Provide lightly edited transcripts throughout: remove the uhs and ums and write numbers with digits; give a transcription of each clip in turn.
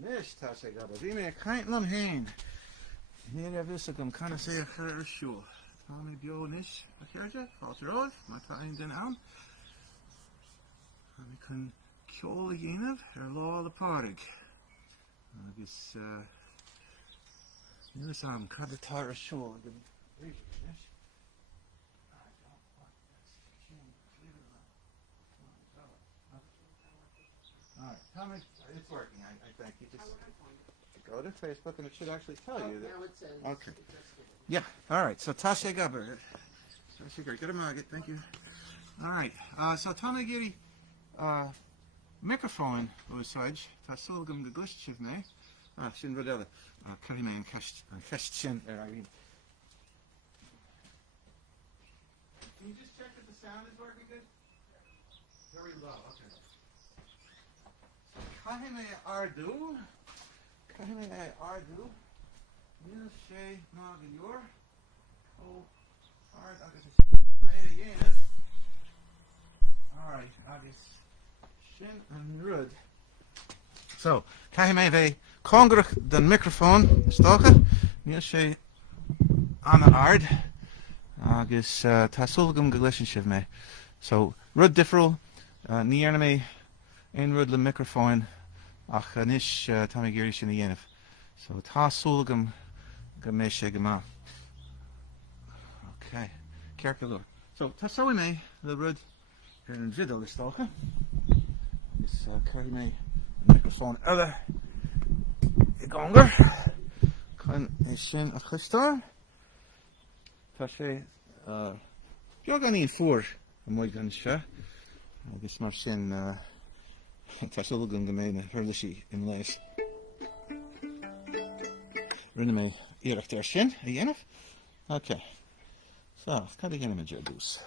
Nish tá sé gabhar. Bhí mé caintlam hain. Ní a bhísagam cana sé a chuir siúil. Tá mé bio nish a chuirde, fáilteróid, má tá aon den ann. A mé chun ceol a dhéanamh lá le Pádraig. Agus nílas am cad atá a siúil go bhríoch nish. Alright, Tommy, it's working, I think. You just go to Facebook and it should actually tell you that. Now it says. Okay. Yeah, alright, so Tasha Gabber. Tasha Gabber, get a market, thank you. Alright, so Tommy Giri, microphone was Sage, Tasulgum the Gush of me. Shin Rodella, Kalime and Question, Irene. Can you just check that the sound is working good? Very low, okay. Kahime Ardu, Nil Shay Nagior, Oh, Ard Agus. Alright, Agus Shin and Rud. So, Kahime Ve Congrach the microphone, Stalker, Nil Shay Anna Ard, Agus Tasulgum Galatian me. So, Rud Differel, near me, in Rud the microphone. Ach nish Tommy Girish in the Yenif. So Tasulgum Gameshe Gama. Okay. Kerkalur. So Tasawime the Rud in Vidal is Stalker. This Karime microphone other Gonger. Kan Shin of Christar. Tashe Jogani 4 a Moigan Sha. This Marshin Tasulgum Gamena Hurlishi in Lace. Riname Irach der Shin, a Yenif. Okay. So, kind of Yenima Jadus.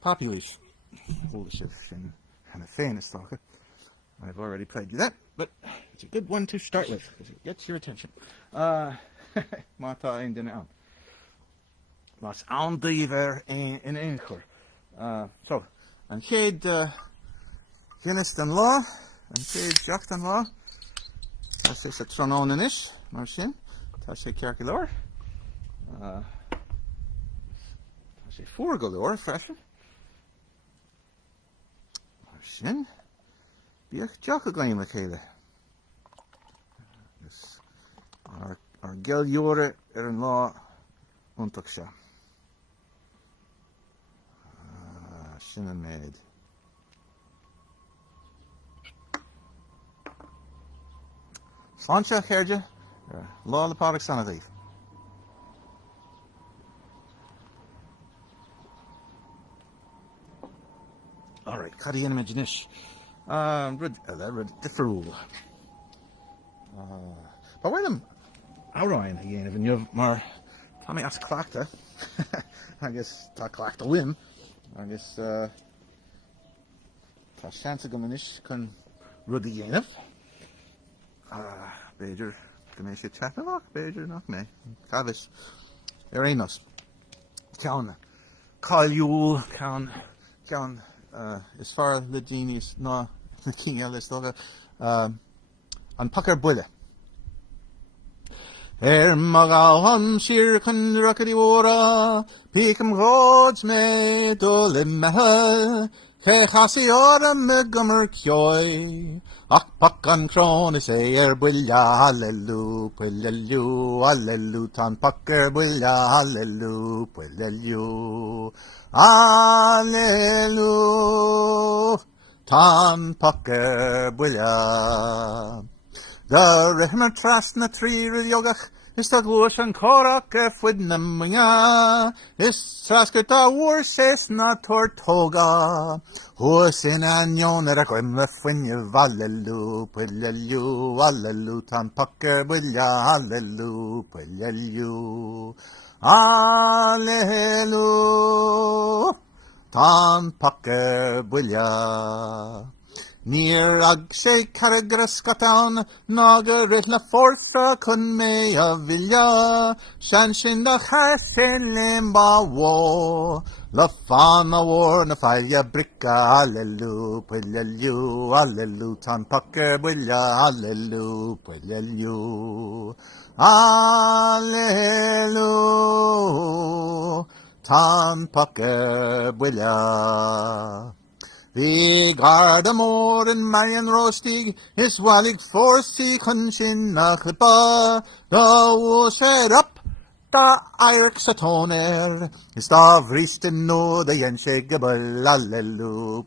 Poppy leaf. Holy shit, and a fan is talking. I've already played you that, but it's a good one to start with because it gets your attention. Mata in den out. Was aandiver in Enker. So, and Shade Guinness and Law, and Shade Jack and Law. That's a tronon in ish, Marcin. That's a Kerkilor. That's a Forgalor, fashion. Sin Bíoch Jack a Gleim le chéile. Ar gel jóra an lá úntaach se. Sin an méid. Sláinte chéirde lá le Pádraig sanna dhaoibh. Alright, Cadi Imaginish. Rud differul. But when amhráin a dhéanamh inniuh mar tá mé as cleachta agus tá cleachta lim agus tá seansa go manis chun rud a dhéanamh Beidir go mé sé teach Beidir nach mé Cabhis ar éonas ceann cáiliúil ceann is fearr le daoine ná na cíine is dócha an pacar buile magáhan siar chun racadí óra pícam góid mé do limethe che chasaí ára me gomar ceoil ach pac an crón is é buile hallelú hallelú tan pacar buile hallelú hallelú tan pacar buile The rihmer tras na trí yogach is the glúis an córach fuid na mnga is tras go tá úr sés na tortóga Hús in anion ar a grim a Foinn hallelú hallelú tan pacar buile hallelú hallelú tan pacar buile Níor ag sé caragras scatán ná go rith le fórsa chun mé a bhile sean sin de chair sin lim ba bhó le fan a bhór na fáile brica hallelú hallelú tan pacar buile hallelú hallelú tan pacar buile The Gardamore and Marion Rostig is wallig forsty kunshin nachba the shed up the Iric Satoner is the vristen no the yenshegable hallelú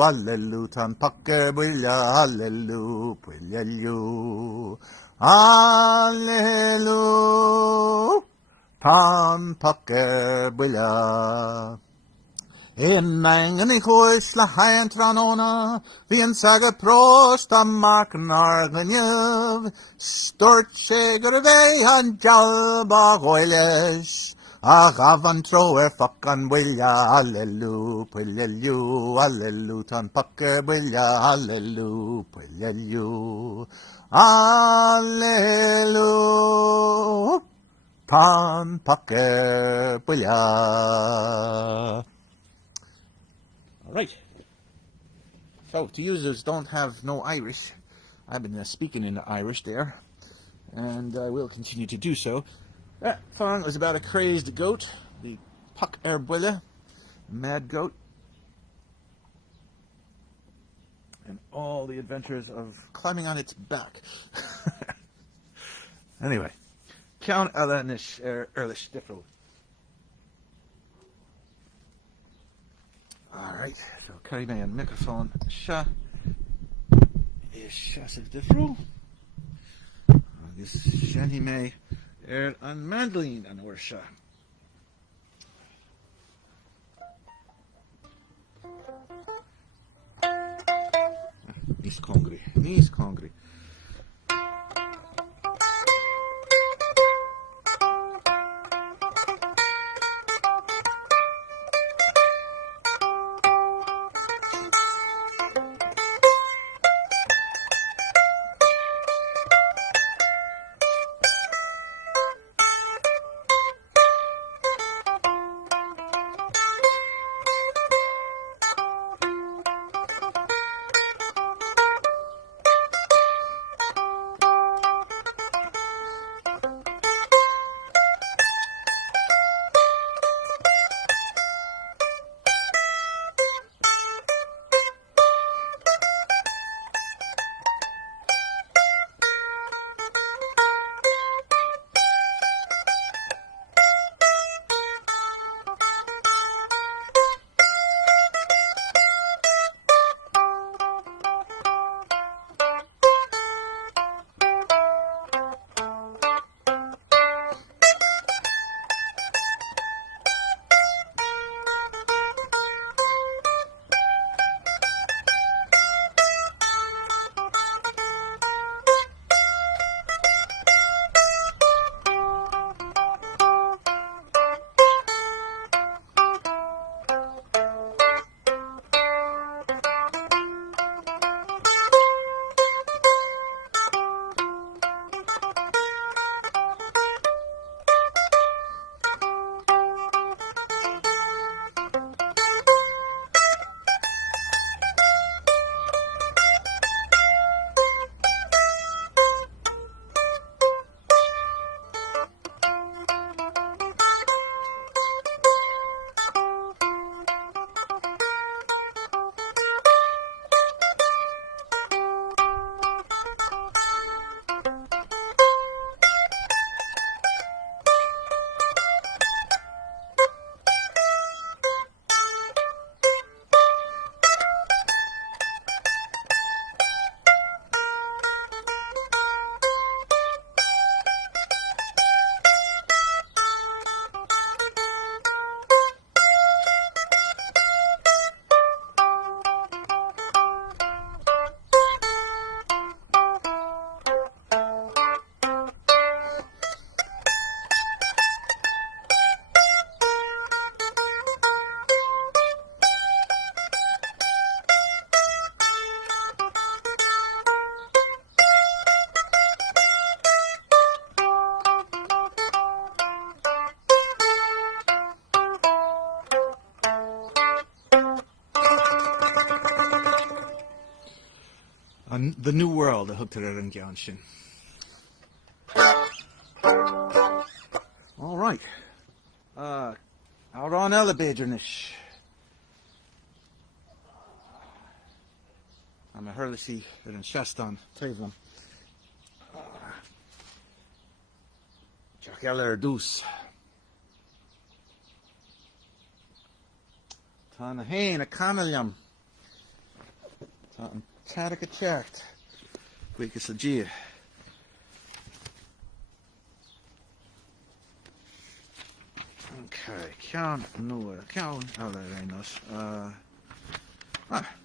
hallelú tan pacar buile hallelú hallelú tan pacar buile In mangan chois le haint ranona, Bhíon saga prost a marknar gnyv, Stort sé gur bheith an jalba goiles, A gavan tro fuck an buile hallelú hallelú tan pacar buile hallelú hallelú tan pacar buile. Right. So, to users don't have no Irish, I've been speaking in Irish there, and I will continue to do so. That song was about a crazed goat, the pacar buile, mad goat, and all the adventures of climbing on its back. Anyway, ceann eile nish earlish different. Alright, so carry me an microphone sha is shas of different. This shanty me an mandolin an or sha. Níos congri. on the new world, a hooked and Gyanshin. All right. Out on elevatornish. I'm a hurlisi in Shaston, Tavlin. Jack Eller Deuce. Tána hain a canaliam. Tána Táric a chart. Gwicus a gia. Okay, Cian Noah, Cian Alarinos.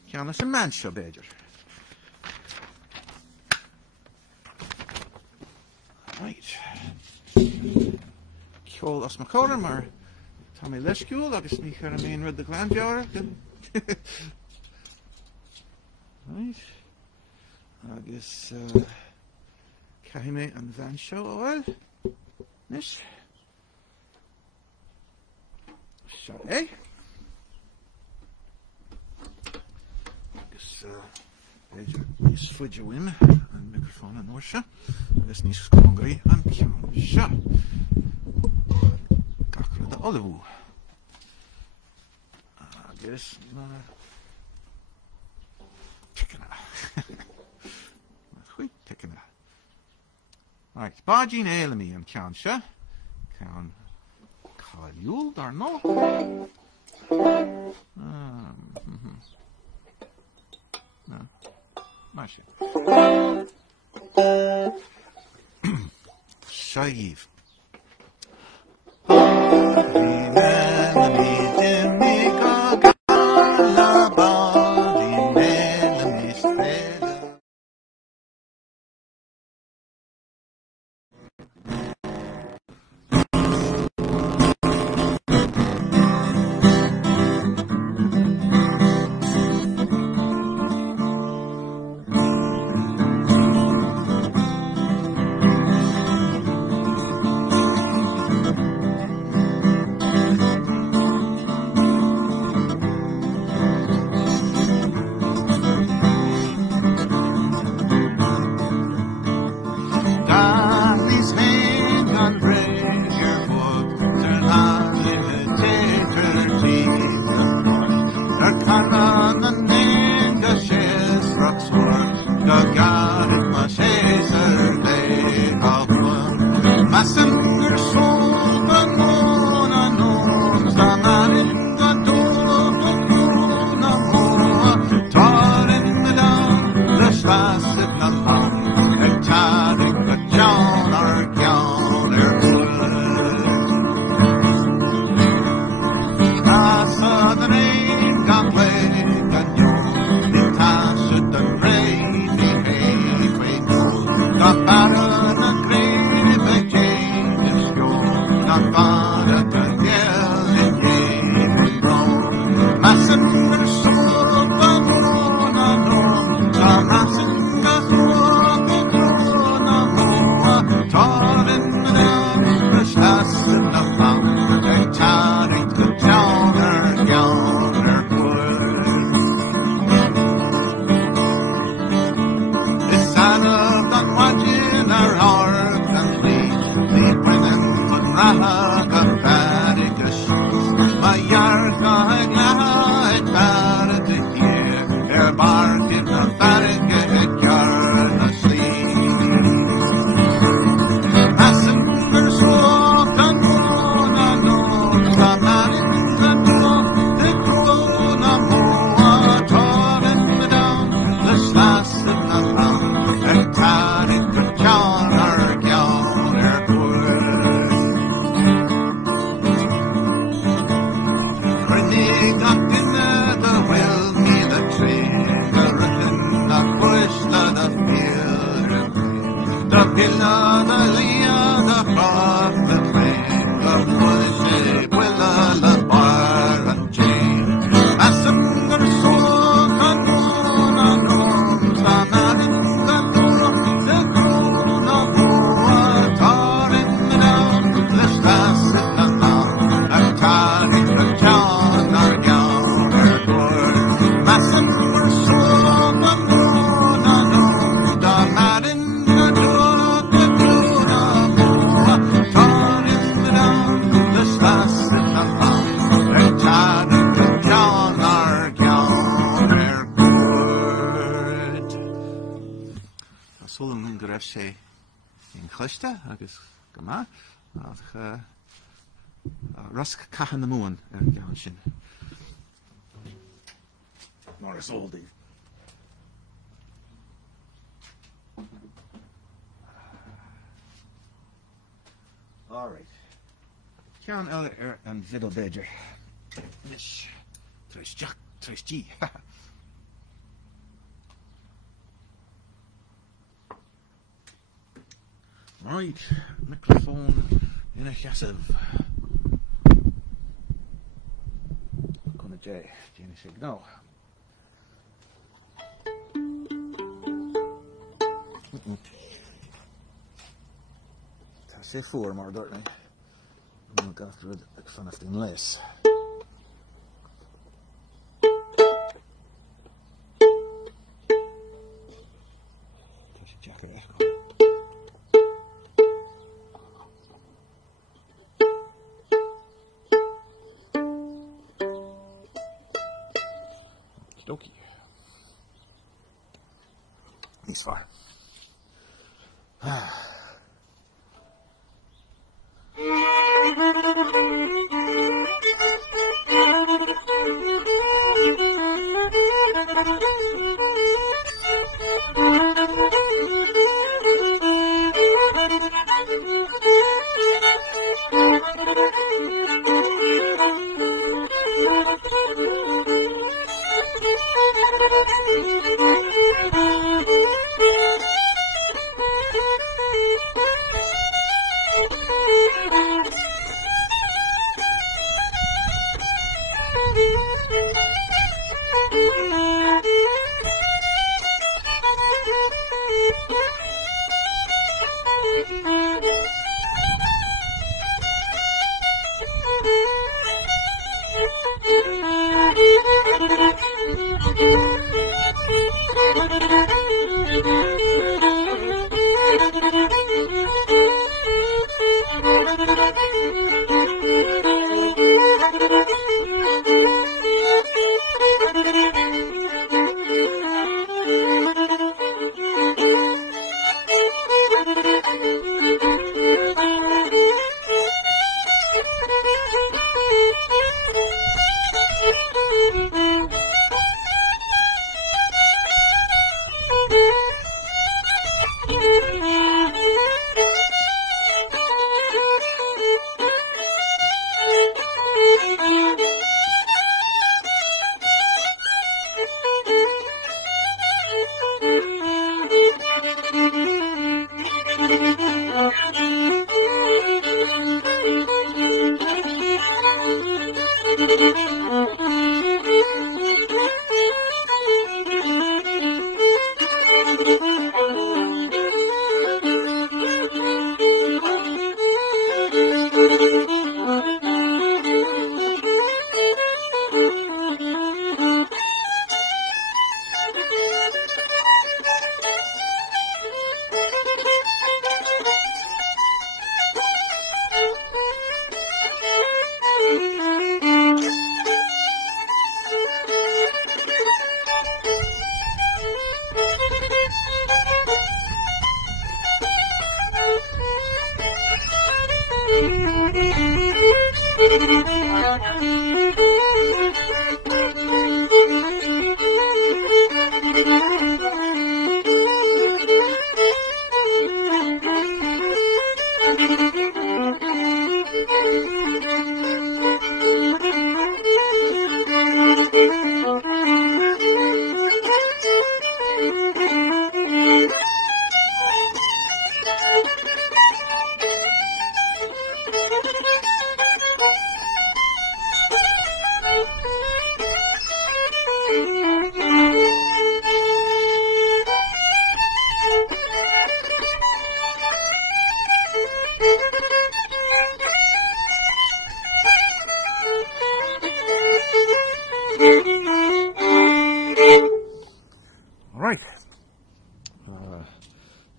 Cian is a mancha badger. Right. Ceol as McCollum or Tommy Leshkuel, agus ní chuir a main rid the glanjar. Right. Agus Cahime and Van Show oil. Nish. Shot, eh? Agus is fridge win and microphone and Norsha. Agus ní scongaí an Cian seo. Gachra the Olivu. Agus picking it. Chwi picking it. Right, Bajin Ailami and Cian seo. Cian Cailúil dar no. No. Máis Shaív. Tásúlan go raibh sé in chluiste agus go maith ach Rusk cachan na múin gan sin. Mar oldie. All right. Ceann eile an bhidal Beidir. Yes. Tris Jack, Tris G. Right, microphone in a chassav. Gonna J. Jenny said no. Tá sé fuair mar dúirt mé. Nó gafrúd ag fannacht leis. Tá sé Jack ar echo. Okey-dokey. Níos fearr.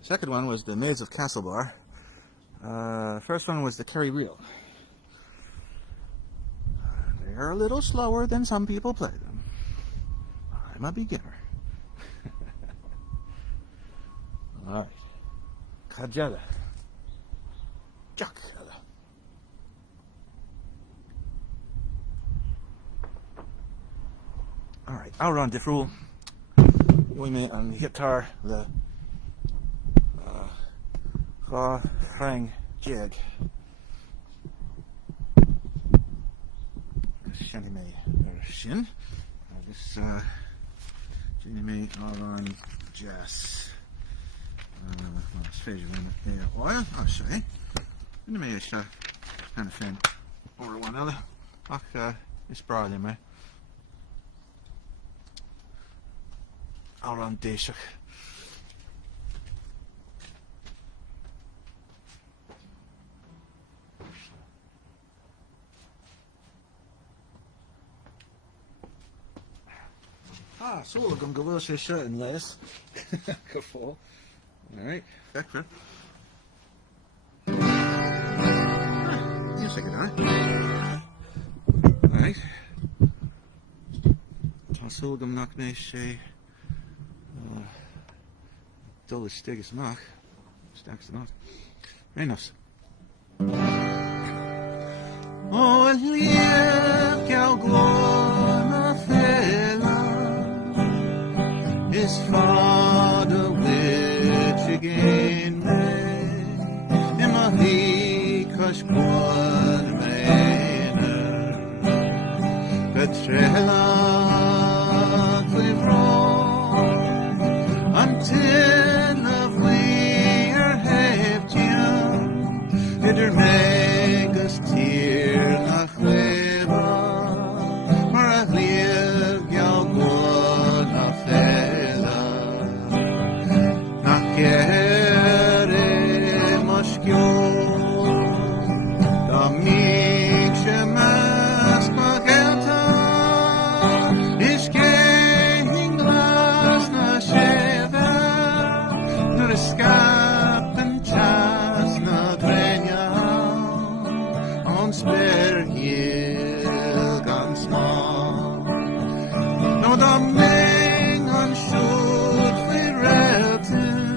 Second one was the Maids of Castlebar. First one was the Kerry Reel. They're a little slower than some people play them. I'm a beginner. Alright. Kajada. Jack. Alright, amhráin difriúil. We an guitar the rang jig. Shanny me shin. This Jenny me amhráin jazz. It's favorite in the oil, I'll say. In the me is kind of fin over one other. It's broad in me. Amhráin déiseach. Ceol go bhfuil sé seo in leis. Go fóil. Alright, back for it. Yes, I can Alright. Tá Ceol go nach mé sé dul is stig is nach. Stacks not. Renos. Oh, lief Ceol glóna fela is father which again may in my hikash quad mainer Petrella until of we are have you Ider make us tear nach leva mar a lief Ceol glóna fela nach kere moskio da mig shemas magenta is king glas na sheva nur skapen chas na drenya on spare hier ganz small no da meng on shoot we relten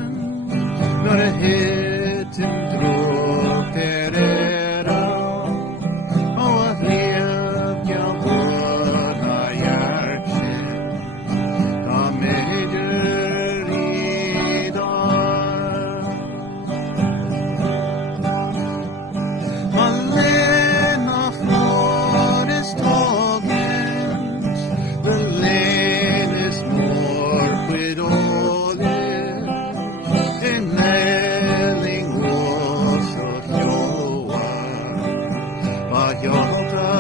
nur a hit in drog terera oh a lief Ceol glóna yarchin da major idar Malena floor is toggens the lane is more with all in mailing was of Joa Bajota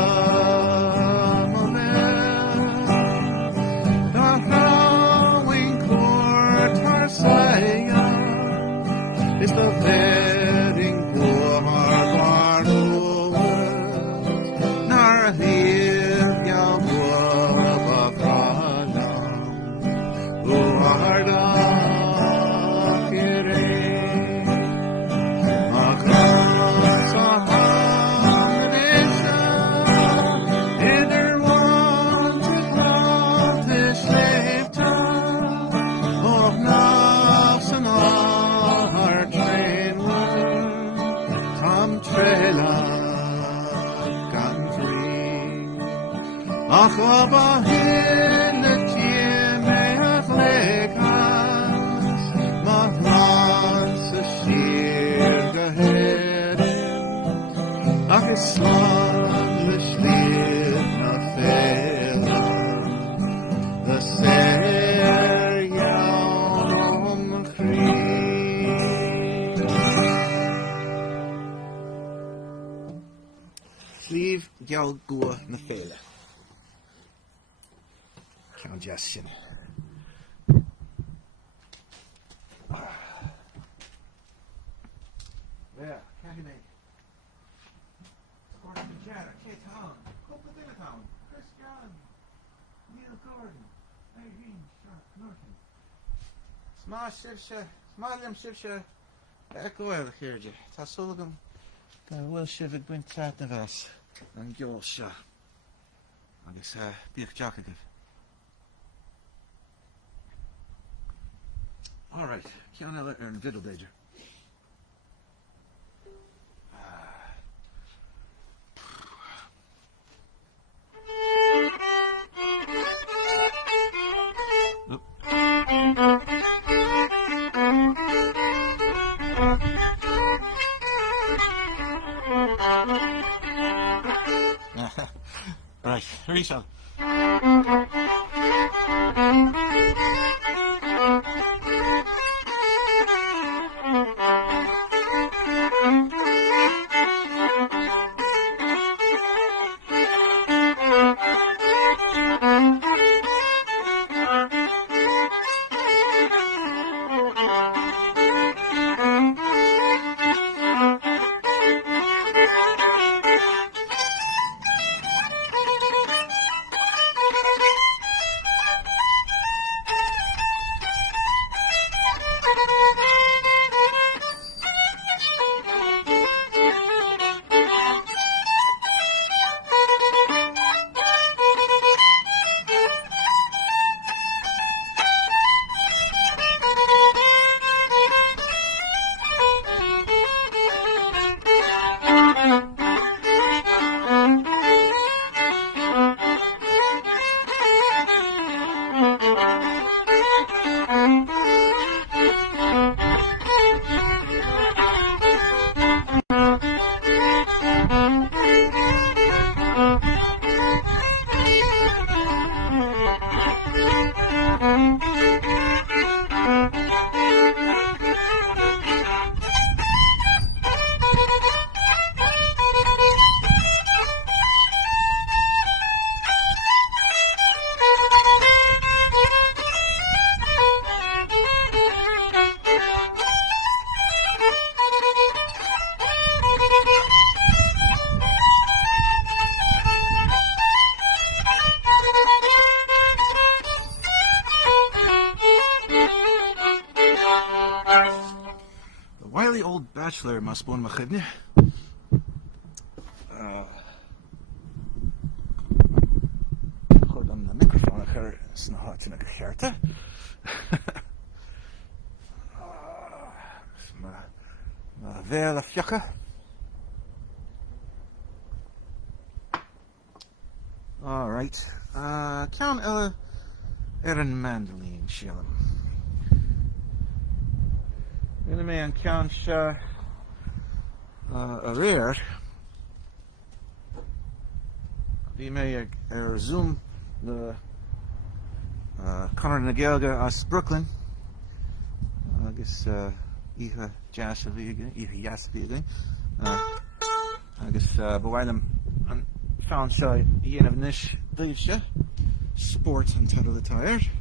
the growing court her saya is the wedding poor bar over nar lief Ceol glóna fela Luarda kere Akasa hamnisha Ider want to cloth this shaped of nafs and our train Tom Trela country Achaba hin the tieme aflekas Mahlan sa shir gaheden Agus slan the shlir na fela The ser yam creed Lief Ceol glóna fela Congestion. Yeah, can't you make? Gordon Jara, Kate Town, Copa Town, Chris John, Neil Gordon, Irene Sharp Norton. Small shivsha, small lim shivsha, echo el here, Tá Ceol go bhfuil sibh ag buint teat na bheas an gceol seo agus bíoh deach agah. Alright, ceann eile ar an vidal déidir. Right, here you go. Wily old bachelor must bun machidne. Chod an the microphone a chur sna hat in a gecherte. Ma vele fjakke. All right. Ceann eile ar an mandolin sílam. Rinne mé an ceann seo a réir. Bhí mé ar Zoom le Conor na Gaeilge as Brooklyn agus ihe jazz a bhí again, ihe jazz bhí again. Agus bhhailm an fan seo dhéanamh níos daobhse sport an tar le táir.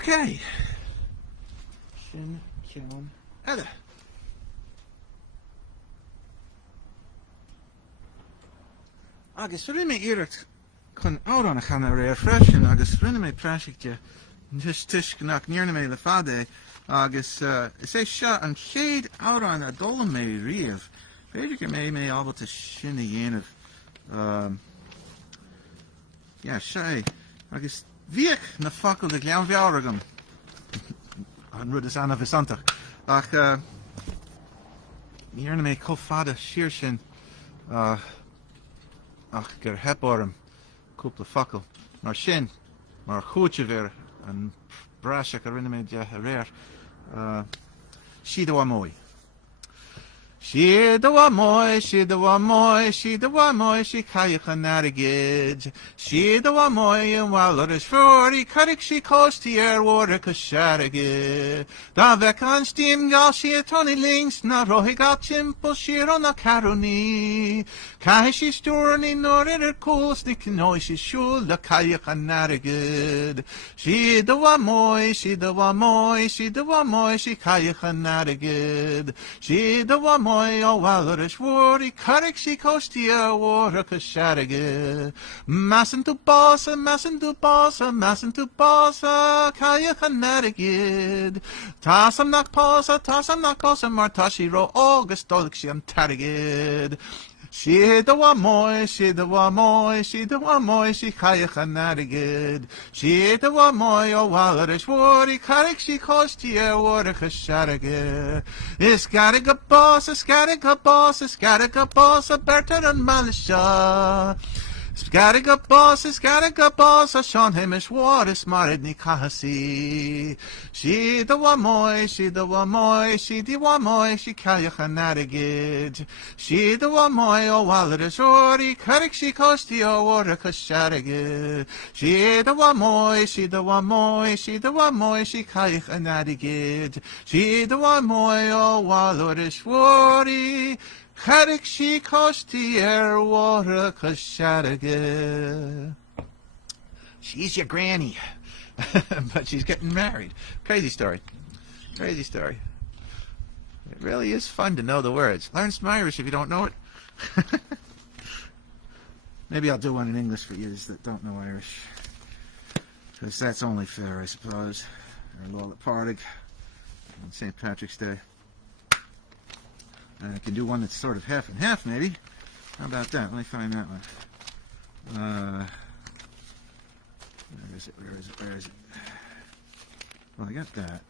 Okay. Sin Ceol Ella. Agus rinne mé iirecht chun árán a chana réir freisin agus rinne mé praisiigte tuis nach níorna mé le fada agus is é seo an chéad árán a dul mé riamh. Féidir gur mé ábalta sinna dhéanamh sé agus bhíoh na focail de gleann bhearagam an rud is anna bhisantach ach níorna mé chomh fada siar sin ach gur heb orm cúpla focail mar sin mar chúte bhir an braseach a rinne méid a réir siad a bhamói. Siad a bhamói, siad a bhamói, siad a bhamói, si caiach an arigid. Siad a bhamói an bhailir is fuórí carric si cóstí warach a searagid. Da bheith an stíim gáil si a tony links na roiigh á timppel siar an na carúní. Cai si stúrní nóir ar cús ní cnói si siúl le caiach an arigid. Siad a bhamói, siad a bhamói, siad a bhamói, si caiach an arigid. Siad a bhamói ó bhailir is fuórí carric si cóstí warach a searagid. Massan tú bása, massan tú bása, massan tú bása, caiach an arigid. Tásam nach pása, mar tá si ro agus dólaigh si an tarigid. Siad a bhamói, siad a bhamói, siad a bhamói, si caiach an arigid. Siad a bhamói ó bhailir is fuórí carric si cóstí warach a searagid. Is garrig a bása, scarrig a bása, scarrig a bása, bertar an mala seo. Scarrig a bása, Sean Hamish Waters marid ní cahasí. Siad a bhamói, siad a bhamói, siad a bhamói, si caiach an arigid. Siad a bhamói ó bhailir is fuórí carric si cóstí warach a searagid. Siad a bhamói, siad a bhamói, siad a bhamói, si caiach an arigid. Siad a bhamói ó bhailir is fuórí carric si cóstí warach a searagid. She's your granny, but she's getting married. Crazy story. Crazy story. It really is fun to know the words. Learn some Irish if you don't know it. Maybe I'll do one in English for you that don't know Irish, because that's only fair, I suppose. Or Lola Pádraig on St. Patrick's Day. I can do one that's sort of half and half, maybe. How about that? Let me find that one. Where is it? Where is it? Where is it? Well, I got that.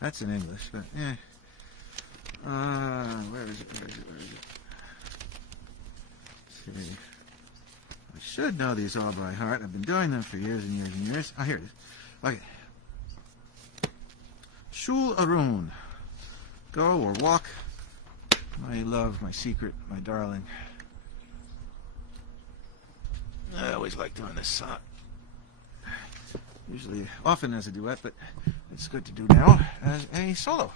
That's in English, but eh. Where is it? Where is it? Where is it? Let's see. I should know these all by heart. I've been doing them for years and years and years. Ah, here it is. Okay. Ceol Arún. Go or walk. My love, my secret, my darling. I always like doing this song. Usually, often as a duet, but it's good to do now as a solo.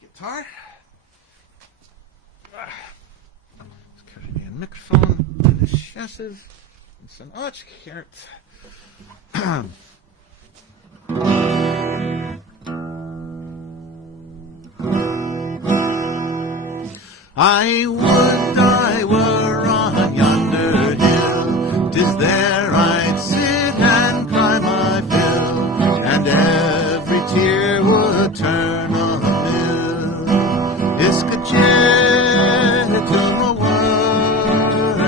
Guitar. It's cutting me a microphone and a chassis and some arch carrot. I would I were on yonder hill, 'tis there I'd sit and cry my fill, and every tear would turn on a mill. Iskajet to my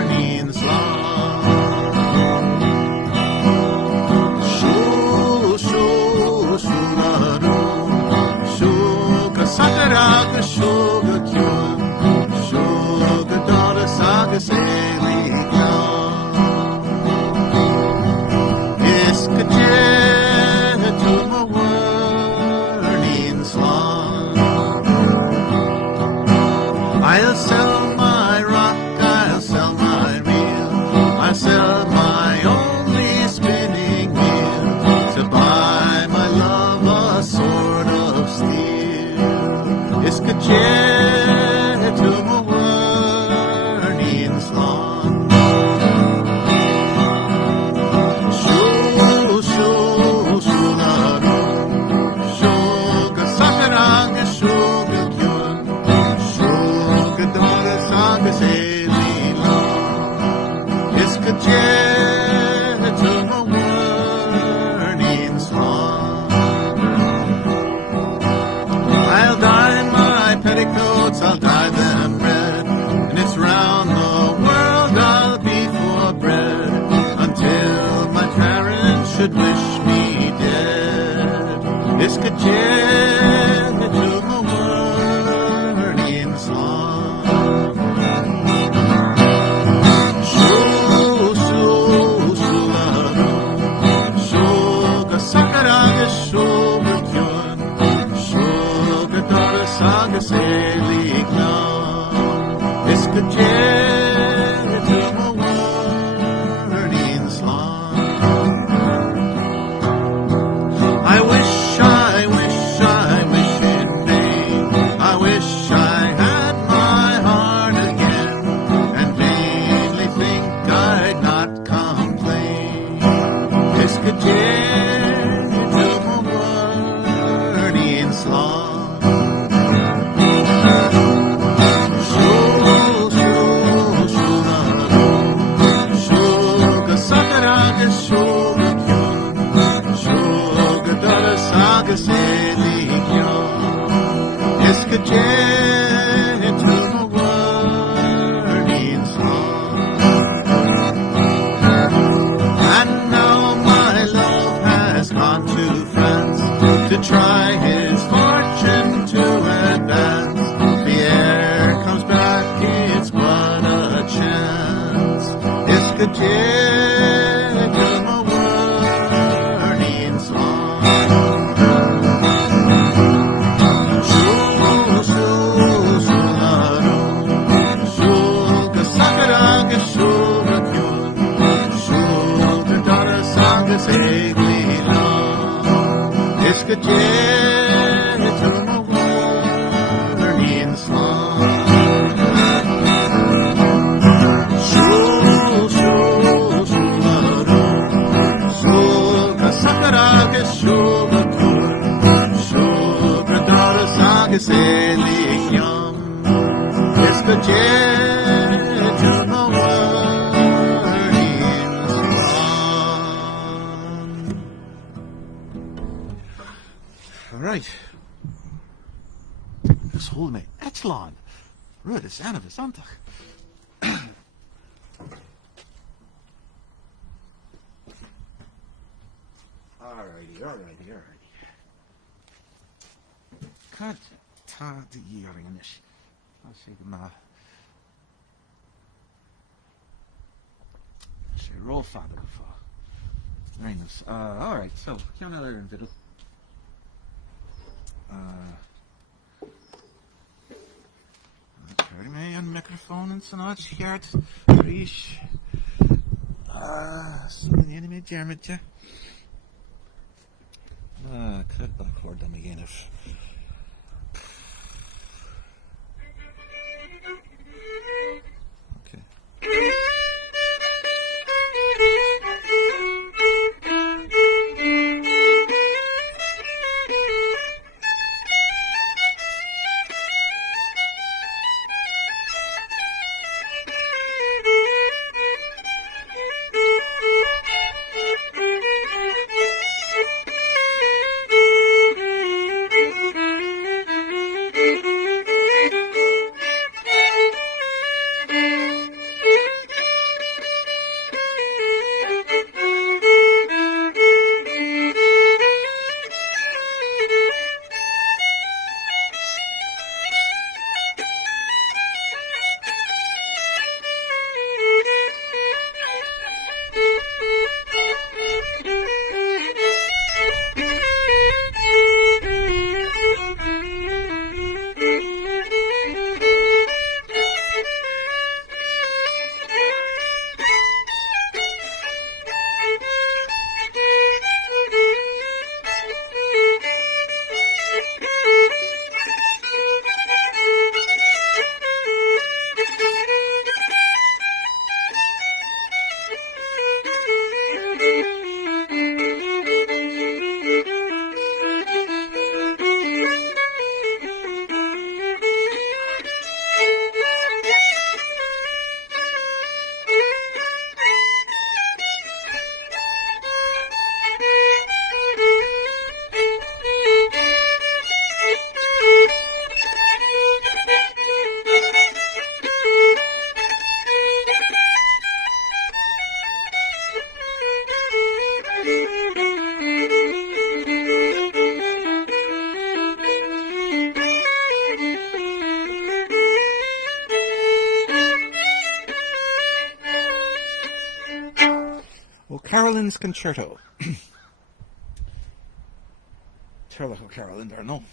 warning song. Shul, shul, shularu, shul, kasakaraga, shul, gatyun. Agus éalaigh Iskajet to my warning song. I'll sell my rock, I'll sell my reel, I'll sell my only spinning wheel, to buy my love a sword of steel. Iskajet to my Iscaché to my word in song. Shoo, shoo, shoo, shoo, sakaraga, shoo, kyun, shoo, dara saga, sailing now. Iscaché. To try his fortune to advance. The air comes back, it's but a chance. Iscaché to my wording song. Shoo, shoo, shoo, shoo, kasakaraga, shoo, rakyun, shoo, the daughter sang the sagely love. Iscaché to my wording song. Shoo, shoo, shoo, shoo, kasakaraga, shoo, rakyun, shoo, the daughter sang the sagely love. Iscaché to my wording song. Right. This whole me Echelon. Rud is aan of his antag. Alrighty. Can't ta the earring in this. I'll see the ma. She roll father before. Very nice. Alright, so can I learn fiddle? Carry me on microphone and so much here. Reach. The enemy Dermot. Cut back for them again if. Okay. Carolyn's Concerto. Terlico Carolyn there, no.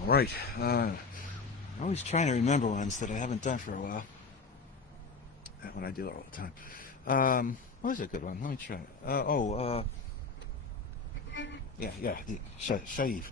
Alright, I'm always trying to remember ones that I haven't done for a while. That one I do all the time. What was a good one? Let me try. Yeah, Shaiv.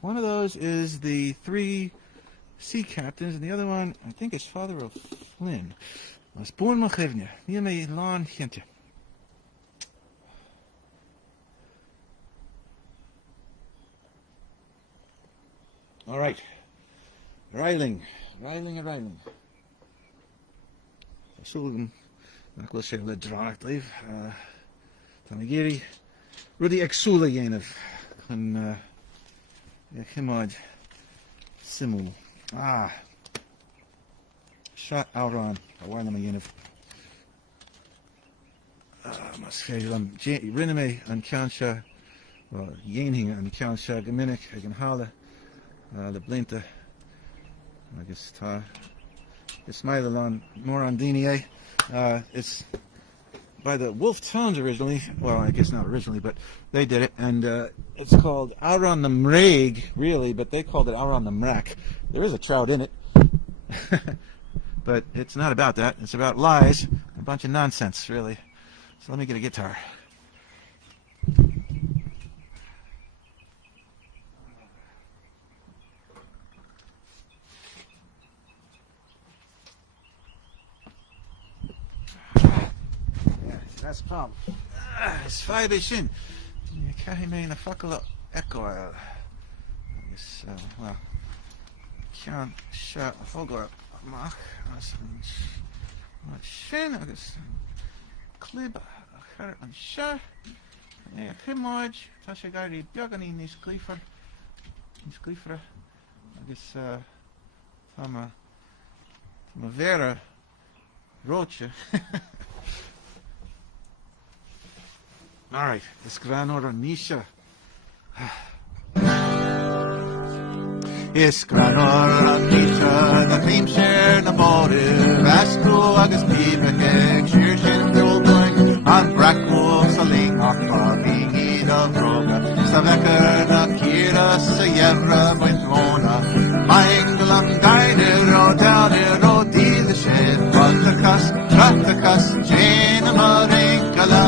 One of those is the three sea captains, and the other one, I think, is Father of Foinn. Was born Machivnia, near me lawn hinte. All right, Riling. Sulgan, not let's say le drank leave. Tanagiri, Rudy Exula Yanov, and Himod Simu. Shot out on a while I'm a Yanov. Maskelam, Riname and Kansha, well, Yaning and Kansha, Gaminik, Hagenhala, the Blinta, I guess, Ismail on Morandini. It's by the Wolf Tones originally. Well, I guess not originally, but they did it, and it's called Auron the Mraig, really, but they called it Auron the Mrak. There is a trout in it, but it's not about that. It's about lies, a bunch of nonsense, really. So let me get a guitar. That's the problem. It's 5-ish. You can't make a fuckle echo. I guess, well, can't shut a fogger. Mach, as shin, I guess, clip, chur an seo. Chimoid, tá sé gairí beaganí níos glífar. Níos glífara. Agus tá ma vera roche. Alright, is gran or Nisha. Is gran or Nisha, the theme share na motive. Astro agus Piva Keg, sheer shin going on Brackwo, Saling off Bobby, of Roga, Saveka, na Kira, Sayevra, Wintrona, Manglam, Diner, down here, no deal the shed, Ratacus, Jane, Marinkala.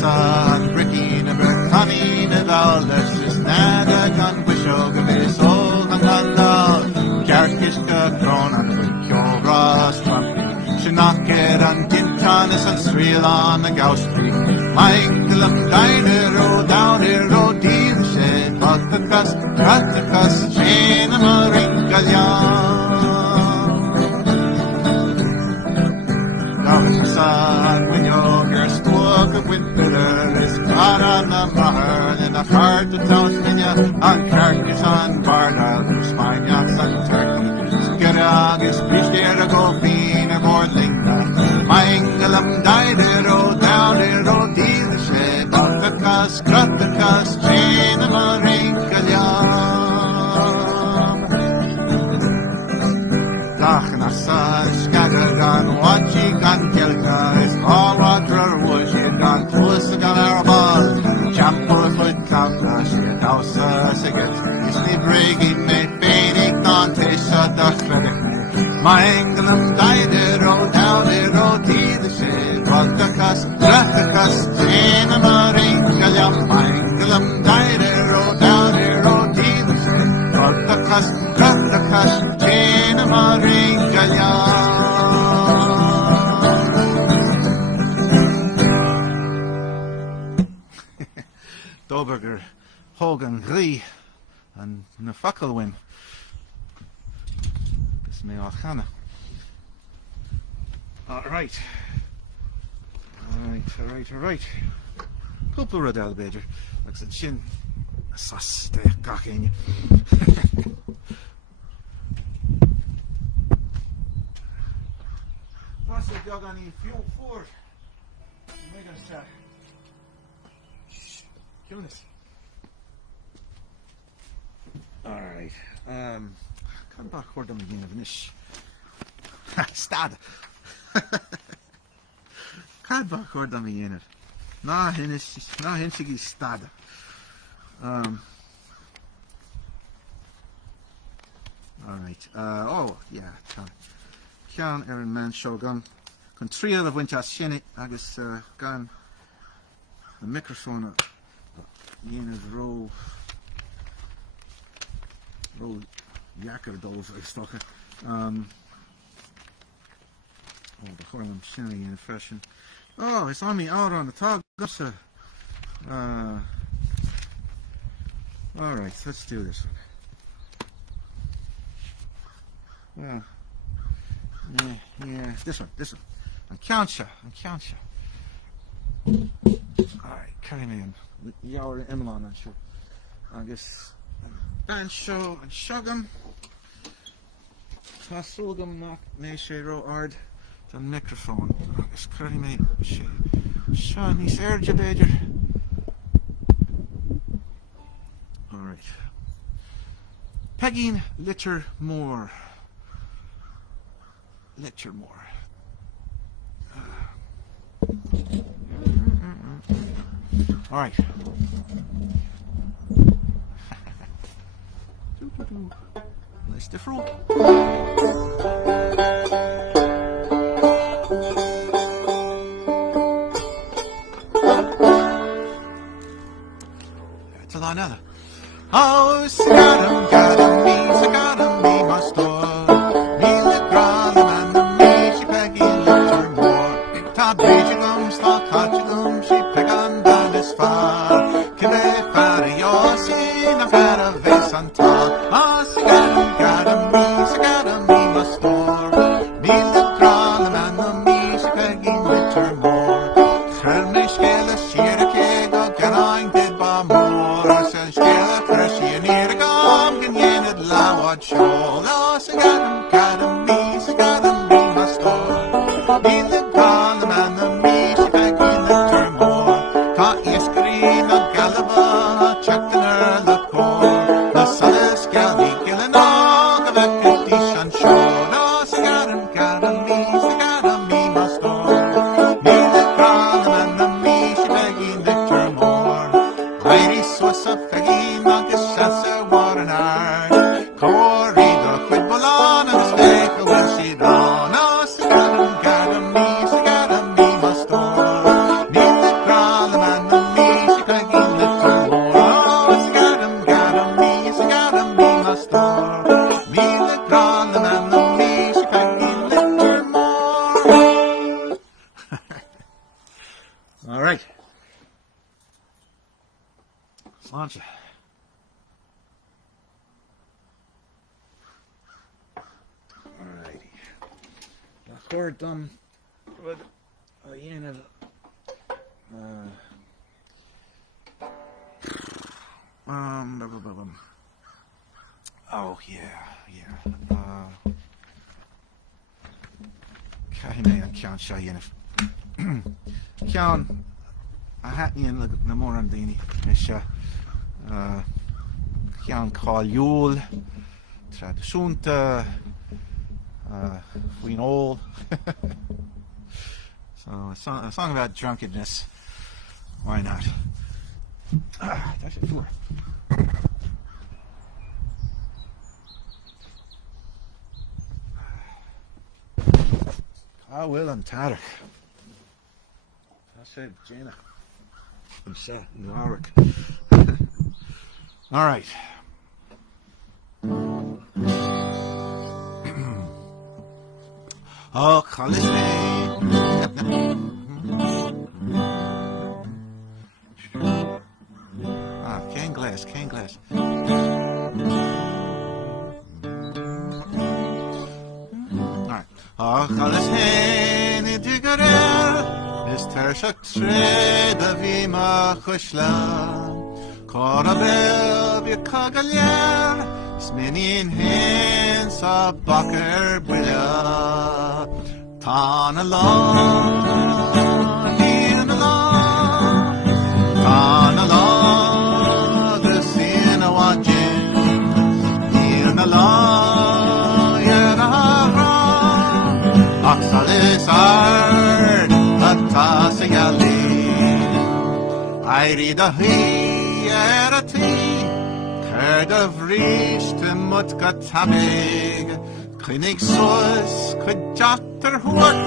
San Bricky never Connie Nadal Let's Nada Gun Wishog of his old and Gandal Garkishka Kron and Kyo Ross Trump Shinaked and Tintanis and Sreel on the Gauss Street Michael Diner down here road deal shed Ratacus Jane Maringalyan San when you're stuck of winter is caught on the mahar in the heart of town Minya on Carcass on Barnard who's fine yachts and turkey Skerag is Prishkera Golfina Borlinga Mangalam Didero down in road deal shed Ratacus Jane Maringalyan Dachnasa Skagagan Wachi Gan Kelka is all water wood Gan Puss Gan Arbal Champur Foot Kapta Shit House Sigat Is the Brigade made Fading Dante Shut the Credit Mangalam Didero down the road to the shed Ratacus Jane Maringalam Mangalam Didero down the road to the shed Ratacus Jane Maringalam Doberger Hogan Grie and Nafakelwin. This may all Hannah. Alright. Alright. Couple of Albager. Like the chin. Sus, the cocking. What's the dog on the fuel for? Make us chat. Kill this. Alright. Can't back hold them again of nish. Stad. Can't back hold them again of. Nah, hinchigi stad. Alright. Oh, yeah. Cian Erin Man Shogun. Con trio of Winchas Shinny. Agus gan the microphone. Yin of row yakker dolls I stock it. Oh, the Harlem Shinny in fashion. Oh, it's on me out on the top. Alright, let's do this one. Well, yeah, this one. I'm count ya. Alright, carry me in. Yawer Emlon, I'm sure. I guess Bancho and Shogum. Tasulgum knock Nashero Ard the microphone. I guess carry me. Sean, he's Erjabader. Alright. Pegging Litter More. Alright. Nice different. It's a lot of. Oh, got me, my store. She pick on down this far. Can I find your scene? I've got a vase on top. Oh, she got me, my store. Me the Foinn agus seasa war an ard. Corey the quid balon agus fake a will she down. Oh, Sagadam me must store. Needs a crawl man the me, she can give little more. Oh, Sagadam me must store. Needs a crawl man the me, she can give little more. All right. Sláinte. Alrighty. The chord good dhéanamh oh yeah. Cai mé an ceann seo dhéanamh. Ceann a hatníonn na mór an daoine is ceann cáiliúil, tradiisiúnta, Foinn. So a song about drunkenness. Why not? That's it. Will and Pádraig. That's it, Jaina. I'm set in Warwick. All right. Oh, call his name. Cane glass. All right. Oh, call his name. Is tershak tred a vima chushla. Corabel vi kagalir. Sminin hen sa bakker billa. Tan along, the sin a watching. In along, yera Oxalis ard, Atasigali. I read a he at a tea. Heard of reached to Mutka Tabig. Clinic source could doctor work.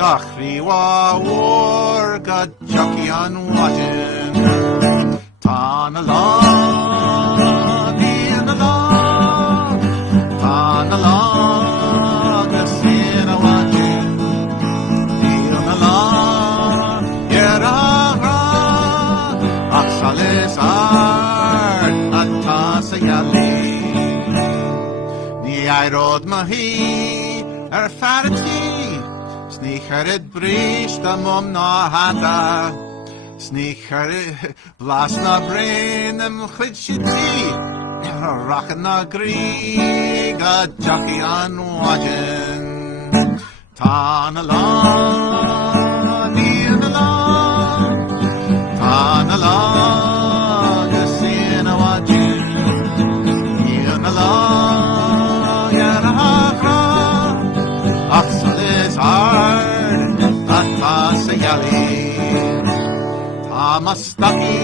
Dachri wa war got jockey on watching. Tan along, in along, tan along, the sin a watching. In along, yera Oxalis ard, Atasayali. I rode mahi farati. Sneakered breach the mum na hada. Sneakered blast na brain them chitchiti. Rockin' na grieg a jockey on watching. Tan along, in along, tan along, the sin a watching. In along. Oxalis hard, Atasayali. Tama stucky,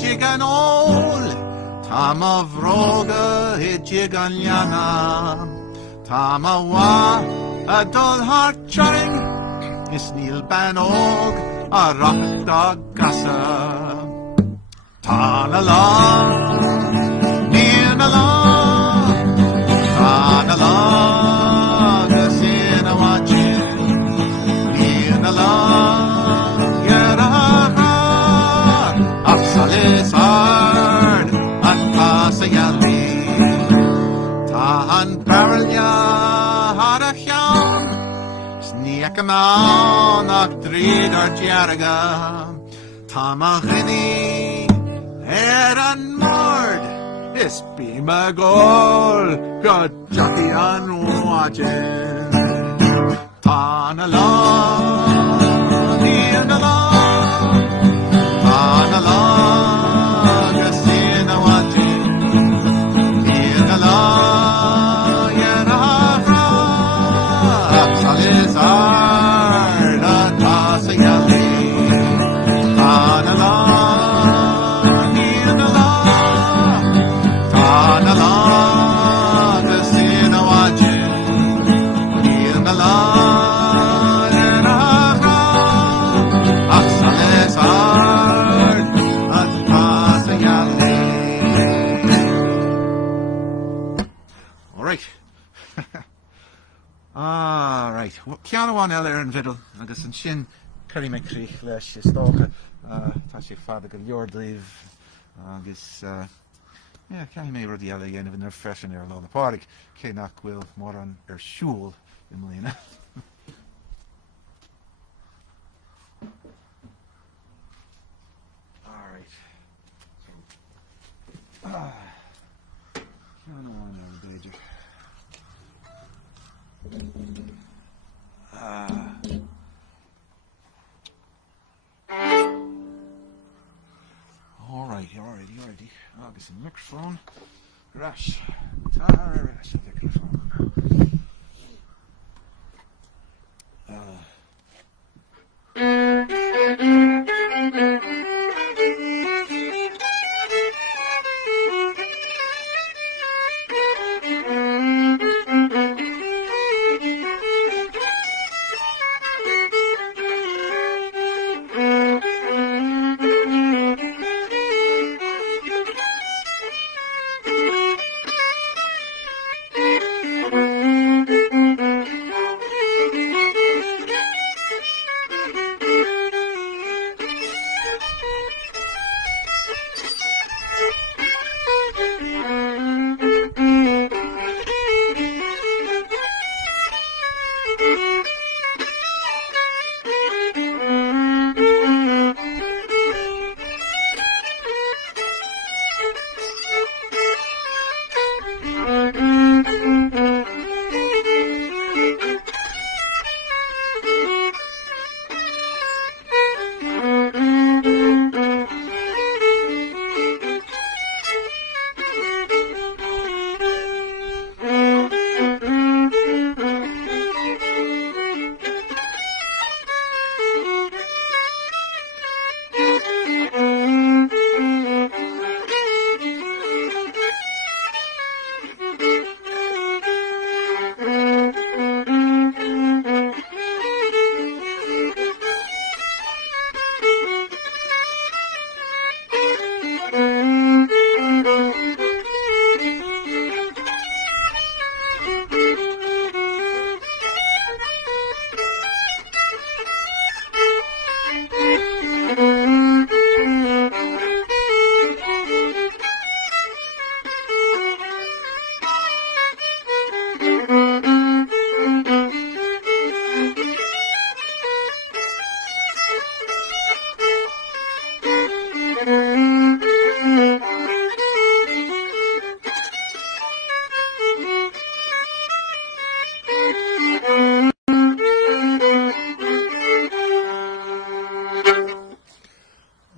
jigan ol. Tama vroga, jigan yana. Tama wa, a dull heart charing. Is Neil Banog, a rock dog gassa. Tan along, Neil along, tan along. Oxalis hard, Atasayali. Tahan barrelja had a chian. Sneak him on, Octreed or Jarga. Tamachini, head and mord. This be my goal, got jockey on watching. Tan along, in along, tan along, the sin a watching. In along, yera Oxalis hard, Atasayali. Tan along, in along. ceanháin eile ar an bhidal agus an sin chuirí mé críoch leis is tócha tá sé fada go leordlaomh agus ceann mé rudí eile dhéanamh ar freisin ar lá na Pádraig cé nach bhfuil mór an ar siúl i mlíana. Ceanháin ar an beidir. Alrighty. Agus an microphone. Rash. Rash an microphone.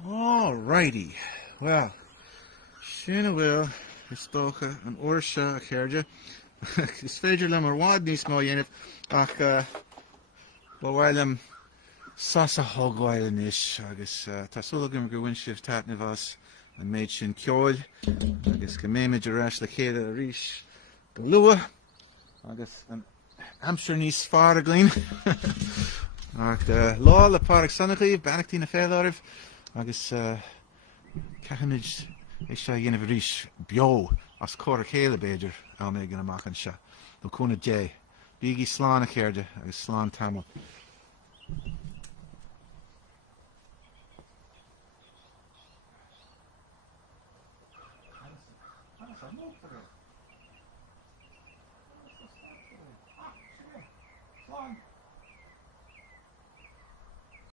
Alrighty, well, sinna bhfuil is tócha an uair seo a chéirde. Is féidir le mar bhád níos mó dhéanamh ach ba bhhailm sasa thógáil inis agus tásúlagam gur bhain sibh taitneamh as an méid sin Ceol agus go méimiid ar ais le chéad a rís go luath agus an amsir níos fearr a glín ach lá le Pádraig Sonnachaí beanachtaí na féileoirimh agus ceithimid é seo dhéanamh rís beo as córa chéile béidir á mé gan amach an seo nó cúna dé bígí sláán a chéirde agus sláán tamil. Fine.